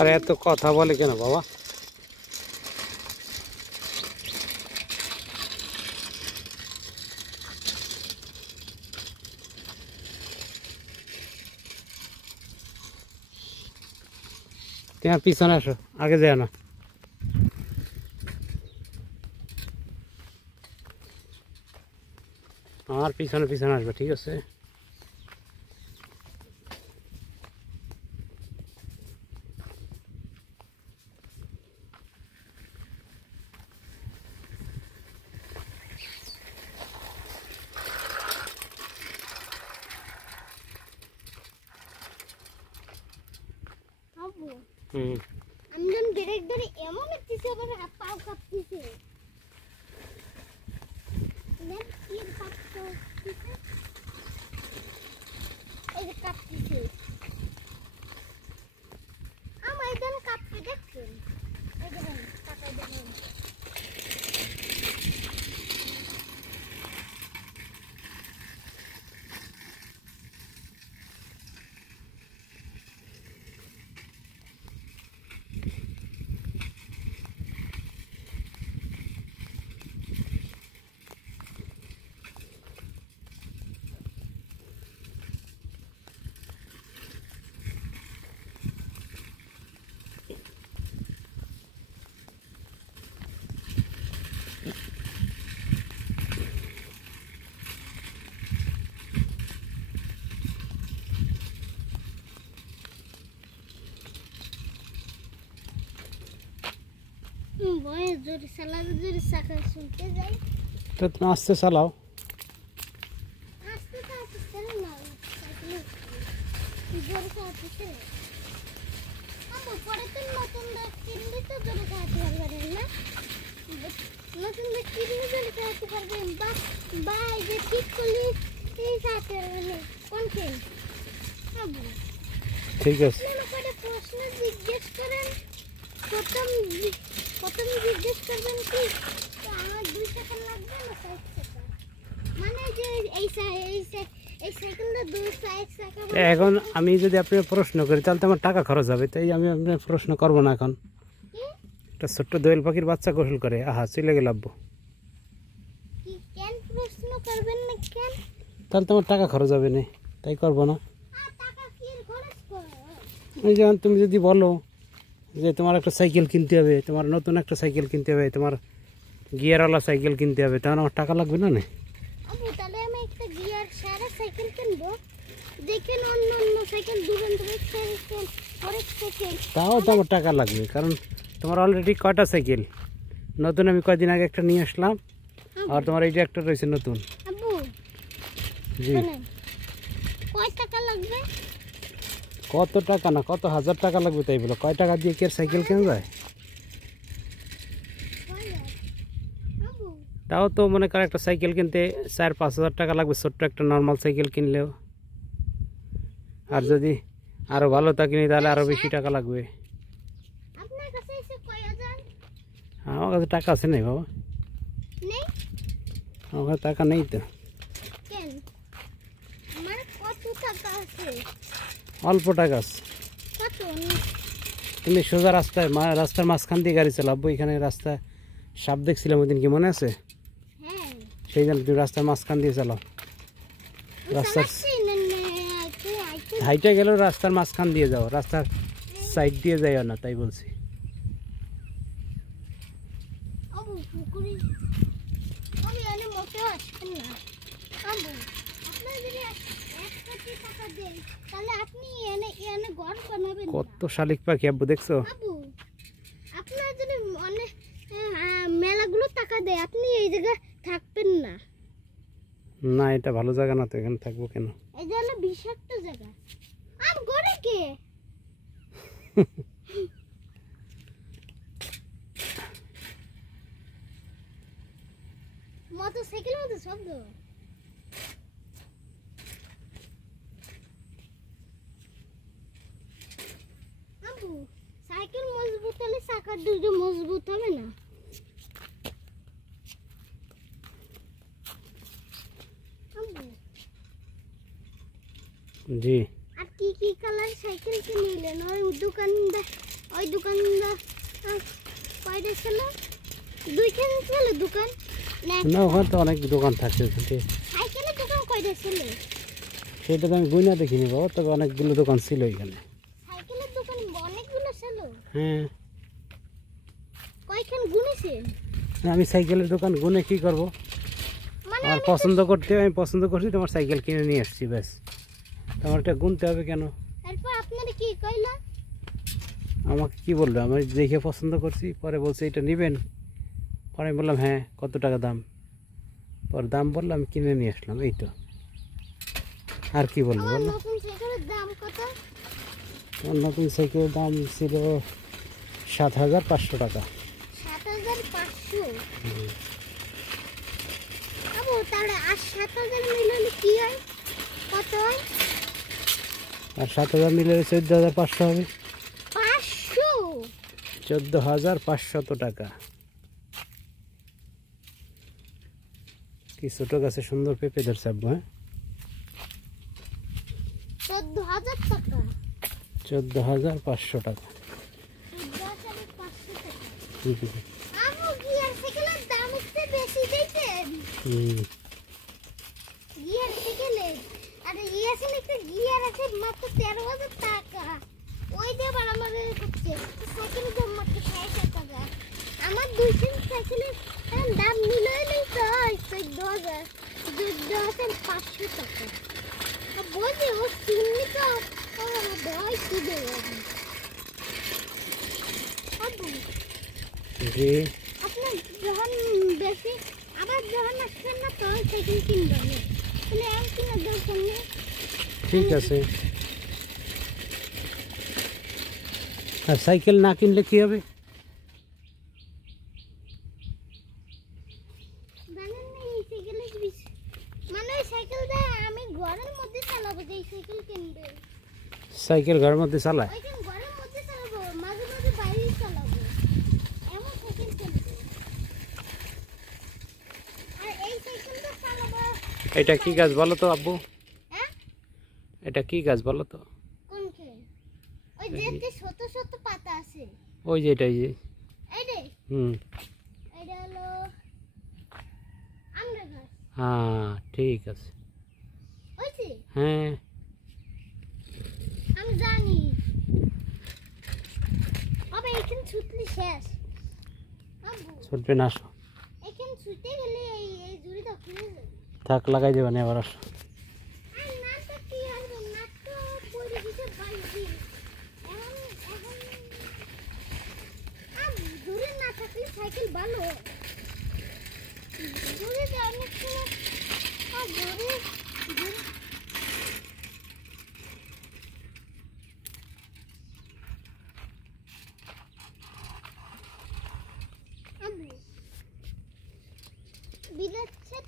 আরে এত কথা বলে কেন বাবা? তোমার পিছনে আসো, আগে যায় না। আমার পিছনে পিছনে আসবে, ঠিক আছে? আমি যখন ব্রেক ধরে এমন একটু আবার হাত পাও কাঁপতেছে। এই যে কাঁপতেছে, আমার একদম কাঁপতে দেখছেন। এই দেখেন, তাকাই দেখেন। জোরে চালালে জোরে চাকা শুনতে যাই। তো তুমি আস্তে চালাও। আস্তে চালাতে না, জোরে চালাতে। আমার পরে তো নতুন কিনলে তো জোরে চালাতে পারবেন না। নতুন কিনলে জোরে চালাতে পারবেন বা এই যে ঠিক করলে এই চালাতে পারবেন। কোনটি? ঠিক আছে। প্রশ্ন জিজ্ঞেস করেন। প্রথম জিজ্ঞেস করবেন কি আমার 2 সেকেন্ড লাগবে না 5 সেকেন্ড, মানে যে এই সেকেন্ডে 2 সেকেন্ড। এখন আমি যদি আপনাকে প্রশ্ন করি তাহলে তো আমার টাকা খরচ হবে, তাই আমি আপনার প্রশ্ন করবো না। এখন একটা ছোট্ট দোয়েল পাখির বাচ্চা গোসল করে, আহা চলে গেল আব্বু। কেন প্রশ্ন করবেন না কেন? তাহলে তো আমার টাকা খরচ হবে না, তাই করবো না। টাকা কি খরচ করো? এই যেমন তুমি যদি বলো যে তোমার একটা সাইকেল কিনতে হবে, তোমার নতুন একটা সাইকেল কিনতে হবে, তোমার গিয়ারওয়ালা সাইকেল কিনতে হবে, তখন আমার টাকা লাগবে না? আবু তাহলে আমি একটা গিয়ার সারা সাইকেল কিনবো। দেখেন অন্য সাইকেল দুরন্ত সাইকেল অনেক সাইকেল, তাও তো আমার টাকা লাগবে, কারণ তোমার অলরেডি কয়টা সাইকেল নতুন, আমি কয়দিন আগে একটা নিয়ে আসলাম, আর তোমার এই যে একটা রয়েছে নতুন। আবু জি, কয় টাকা লাগবে? কত টাকা না, কত হাজার টাকা লাগবে তাই বলো। কয় টাকা দিয়ে কি আর সাইকেল কেনা যায়? তাও তো মনে করো একটা সাইকেল কিনতে 4-5 হাজার টাকা লাগবে, ছোট্ট একটা নর্মাল সাইকেল কিনলেও। আর যদি আরো ভালো তা কিনি তাহলে আরো বেশি টাকা লাগবে। আপনার কাছে এসে কয় হাজার? আমার কাছে টাকা আছে নাই বাবা, নেই। আমার কাছে টাকা নেই তো। কেন? আমার কত টাকা আছে? অল্প টাকা আছে। কত? তুমি সোজা রাস্তায় রাস্তার মাঝখান দিয়ে গাড়ি চালাবো, এখানে রাস্তা সাপ দেখছিলাম ওই দিন, কি মনে আছে? হ্যাঁ, সেই জন্য তুমি রাস্তার মাঝখান দিয়ে চালাও। রাস্তার হাইটে গেলেও রাস্তার মাঝখান দিয়ে যাও, রাস্তার সাইড দিয়ে যাইও না, তাই বলছি। আবু পুকুরে আমি এনে মোটেও আসবেন না। আবু আপনার যদি 1 কোটি টাকা দেন তাহলে আপনি এনে ঘর বানাবেন না। কত শালিক পাখি আব্বু দেখছো? আবু আপনার যদি অনেক মেলাগুলো টাকা দেয় আপনি এই জায়গায় থাকবেন না। না, এটা ভালো জায়গা না তো, এখানে থাকবো কেন? এই যে হলো বিষাক্ত জায়গা। আর ঘরে কে? মোটরসাইকেল মতো শব্দ। আবু সাইকেল মজবুত হলে চাকার দুটো মজবুত হবে না। আবু জি। আর কি কালার সাইকেল কিনলেন? ওই দোকানদার কয়টা ছিল? দুইখান ছিল দোকান না, ওখানে তো অনেক দোকান থাকে ওখানে। সাইকেলের দোকান কয়টা ছিল? সেটা তো আমি গুইনা দেখিনি বাবা, তবে অনেকগুলো দোকান ছিল এখানে। সাইকেলের দোকান অনেকগুলো ছিল। হ্যাঁ, কয়খান গুনেছেন? আমি সাইকেলের দোকান গুনে কি করব? মানে আমার পছন্দ আমি পছন্দ করছি, তোমার সাইকেল কিনে নিয়ে আসছি, ব্যাস। তোমার এটা গুনতে হবে কেন? তারপর আপনারা কি কইলা? আমাকে কি বললো? আমি দেখে পছন্দ করছি, পরে বলছে এটা নেবেন। পরে আমি বললাম হ্যাঁ, কত টাকা দাম? পরে দাম বললাম, আমি কিনে নিয়ে আসলাম, এই তো। আর কি বলবো আমার বলো? নতুন সাইকেলের দাম কত? আমার নতুন সাইকেলের দাম ছিল 7,500 টাকা। 7,500। আবু তাহলে আর 7,000 মিলালে কি হয়? কত হয়? আর 7,000 মিলে 14,500 হবে। 500? 14,500 টাকা। কি ছোট গাছে সুন্দর পেঁপে ধরছে আব্বু, হ্যাঁ? 14,000 টাকা। 14,500 টাকা। 14,500 টাকা। হুম, হুম, আবু গিয়ার সাইকেলের দাম একটু বেশি দিতেন। হুম। গিয়ার সাইকেলের আর গিয়ার সাইকেলে গিয়ার আছে মাত্র 13,000 টাকা। ওই যে আবার আমাদের করছে সাইকেলের দাম মাত্র 6,000 টাকা। আমার দুইজন সাইকেলের দাম মিলাইলেই তো হয় 14,500 টাকা। বলছি ও শুনলি তো ভয় কি দেবে? আবু জি। আপনার যখন বেশি আবার যখন আসবেন না তখন সাইকেল কিনবেন, তাহলে আমি কিনার দরকার নেই। ঠিক আছে। আর সাইকেল না কিনলে কি হবে? জানেন না এই সাইকেলের মানে ওই সাইকেলটা আমি ঘরের মধ্যে চালাবো, যে সাইকেল কিনবে সাইকেল ঘরের মধ্যে চালায়? ওইখানে ঘরের মধ্যে চালাবো, মাঝে মাঝে বাইরে চালাবো, এমন সাইকেল কিনবে। আর এই সাইকেলটা চালাবো। এটা কি গাছ বলো তো আব্বু? হ্যাঁ, এটা কি গাছ বলো তো? কোনকে? ওই যে ছোট ছোট পাতা আছে ওই যে এটা, এই যে। এই রে, হুম। এটা হলো আমরা গাছ। হ্যাঁ, ঠিক আছে। হয়েছে? হ্যাঁ। আমি জানি। আবার এখানে ছুটলে শেষ। আব্বু ছুটবে না, আসো। এখানে ছুটে গেলে এই জুড়িটা খুলে যাবে। থাক, লাগাই দেবেন, এবার আসো। আর নাটটা কি হবে? নাট তো পড়ে গেছে বাইরে। এখন এখন দূরে না থাকলে সাইকেল ভালো। দূরে অনেক সময় দূরে বিদেশে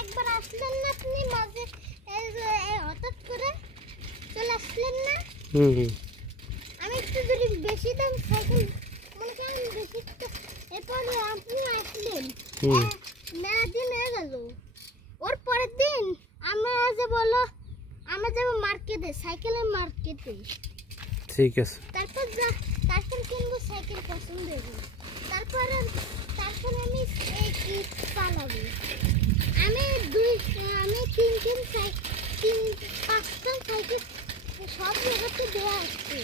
একবার আসলেন না আপনি, মাঝে হঠাৎ করে চলে আসলেন না? হুম, হুম। আমি একটু যদি বেশি দাম সাইকেল মনে করেন বেশি, এরপর আপনি আসলেন, হুম। মেলা দিন হয়ে গেল। ওর পরের দিন আমরা যে বলো আমরা যাবো মার্কেটে, সাইকেলের মার্কেটে। ঠিক আছে। তারপর কিনবো সাইকেল পছন্দ হবে। তারপরে আমি এই কি চালাবো। আমি তিন পাঁচটা সাইকেল সব জায়গাতে দেওয়া আসছে।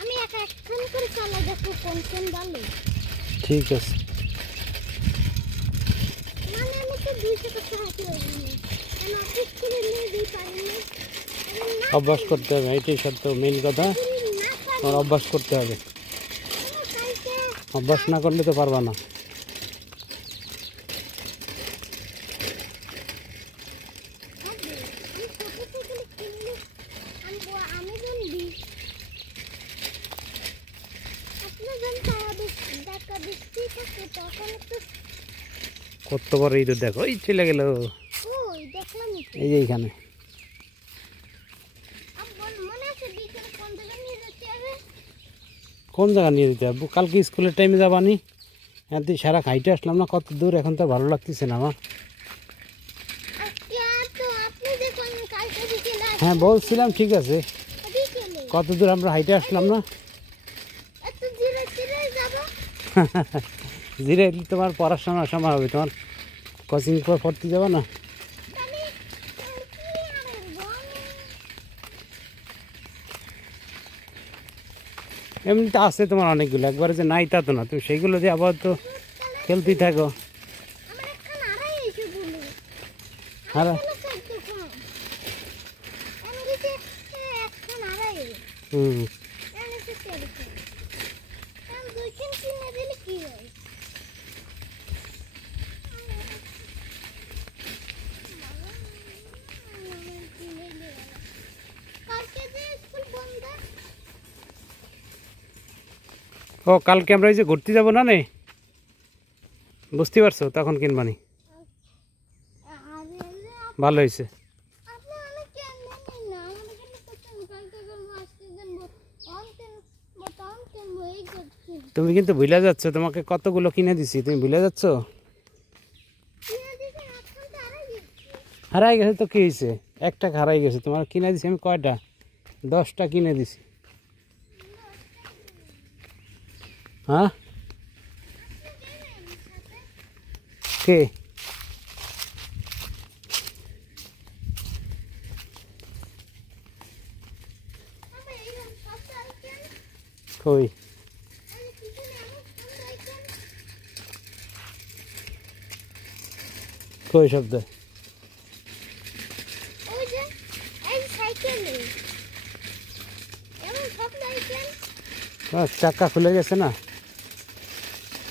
আমি একখান করে চালা দেখো কোন ভালো। ঠিক আছে। মানে আমি তো 200 টাকা হাতে পারি না, আমি অফিস করে নিয়ে দিই পারি না। অভ্যাস করতে হবে, এটাই সত্য, মেন কথা। তোমার অভ্যাস করতে হবে, অভ্যাস না করলে তো পারবা না। কত বড় ইঁদুর দেখো, এই চলে গেল। এই যে এইখানে। কোন জায়গা নিয়ে যেতে হবে? কালকে স্কুলের টাইমে যাবানি, এত সারা খাইতে আসলাম না, কত দূর, এখন তো ভালো লাগতেছে না আমার। কালকে বিকেলে হ্যাঁ বলছিলাম, ঠিক আছে। বিকেলে কত দূর আমরা হাইটে আসলাম না? এত ধীরে ধীরে যাবো। ধীরে তোমার পড়াশোনার সময় হবে, তোমার কোচিং পড়তে যাবো না? তাহলে কি আরে বল এমনিতে আছে তোমার অনেকগুলো, একবারে যে নাই তা তো না, তুমি সেইগুলো দিয়ে আবার তো খেলতেই থাকো। আমার এখন আড়াই এসে বললো আর কোনো খাদ্য কম আমি দিতে এখন আড়াই হুম, আমি তো তেরো আমি দুইখান কিনে দিলে কি হয় কালকে যে স্কুল বন্ধ ও কালকে আমরা ওই যে ঘুরতে যাবো না নে, বুঝতে পারছো, তখন কিনবানি। ভালো হয়েছে। আপনি অনেক কেন না আমাদের কাছে তো কালকে করবো আজকে জানবো অন কিনবো এই করছি তুমি কিন্তু ভুলে যাচ্ছ, তোমাকে কতগুলো কিনে দিছি, তুমি ভুলে যাচ্ছ। কিনে দিতে এখন তো আড়াই দিচ্ছি হারাই গেছে তো কি হয়েছে, একটা হারাই গেছে, তোমার কিনে দিছি আমি কয়টা, 10টা কিনে দিছি। হ্যাঁ কে? আবার এইরকম শব্দ আইকেন কই আমি পিছনে এমন শব্দ আইকেন কই শব্দ? ওই যে এই সাইকেলে এমন শব্দ আইকেন চাক্কা খুলে গেছে না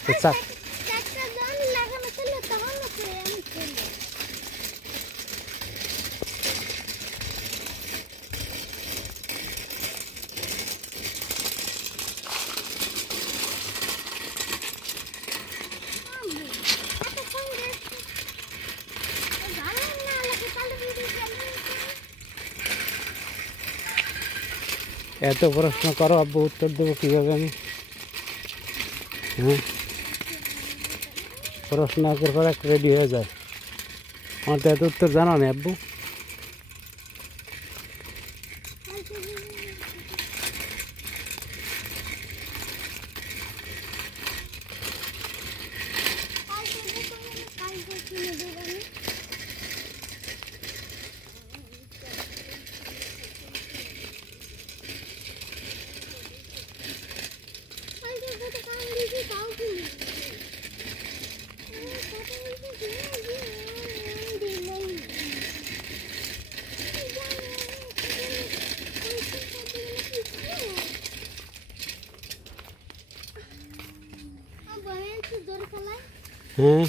তো চারটা জন লাগানো ছিল তখন আমি খেলবো এত প্রশ্ন করো, আব্বু উত্তর দেবো কীভাবে আমি? হ্যাঁ প্রশ্ন একের পর এক রেডি হয়ে যায়, আমার তো এত উত্তর জানা নেই আব্বু। হ্যাঁ